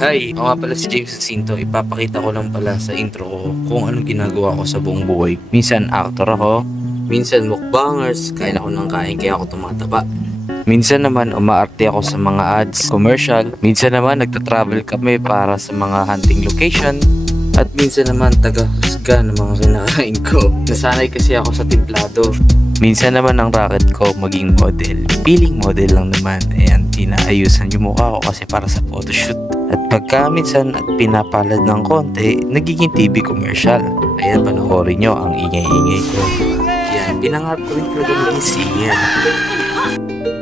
Hi, ako nga pala si James Jacinto. Ipapakita ko lang pala sa intro ko kung anong ginagawa ko sa buong buhay. Minsan actor ako, minsan mukbangers, kain ako ng kain kaya ako tumataba. Minsan naman umaarte ako sa mga ads, commercial. Minsan naman nagta-travel kami para sa mga hunting location. At minsan naman taga-husga ng mga kinakain ko. Nasanay kasi ako sa timplado. Minsan naman ang racket ko maging model. Feeling model lang naman. Ayan, pinaayusan yung mukha ko kasi para sa photoshoot. At pagka minsan at pinapalad ng konti, nagiging TV commercial. Ayan, panoorin nyo ang ingay-ingay ko. Ayan, pinangarap ko rin talaga maging singer.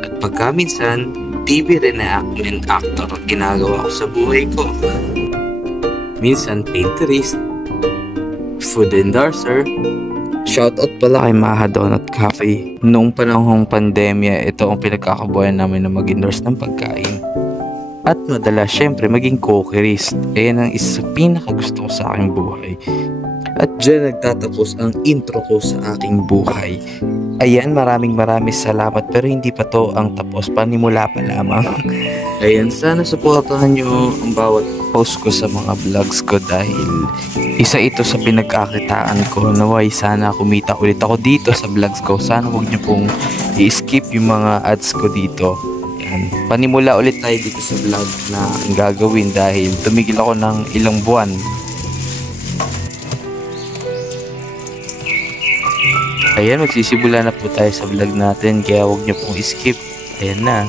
At pagka minsan, TV reenactment actor ang ginagawa ko sa buhay ko. Minsan, painterist, food endorser. Shoutout pala kay Maha Donut Cafe. Noong panahong pandemya, ito ang pinagkakabuhayan namin na mag-endorse ng pagkain. At madalas, syempre, maging cookerist. Ayan ang isa sa pinakagusto ko sa aking buhay. At dyan nagtatapos ang intro ko sa aking buhay. Ayan, maraming salamat pero hindi pa to ang tapos. Panimula pa lamang. Ayan, sana supportahan nyo ang bawat post ko sa mga vlogs ko dahil isa ito sa pinagkakitaan ko. Naway sana kumita ulit ako dito sa vlogs ko. Sana huwag nyo pong i-skip yung mga ads ko dito. Ayan, panimula ulit tayo dito sa vlog na ang gagawin dahil tumigil ako ng ilang buwan. Ayan, magsisimula na po tayo sa vlog natin kaya huwag nyo pong i-skip. Ayan na.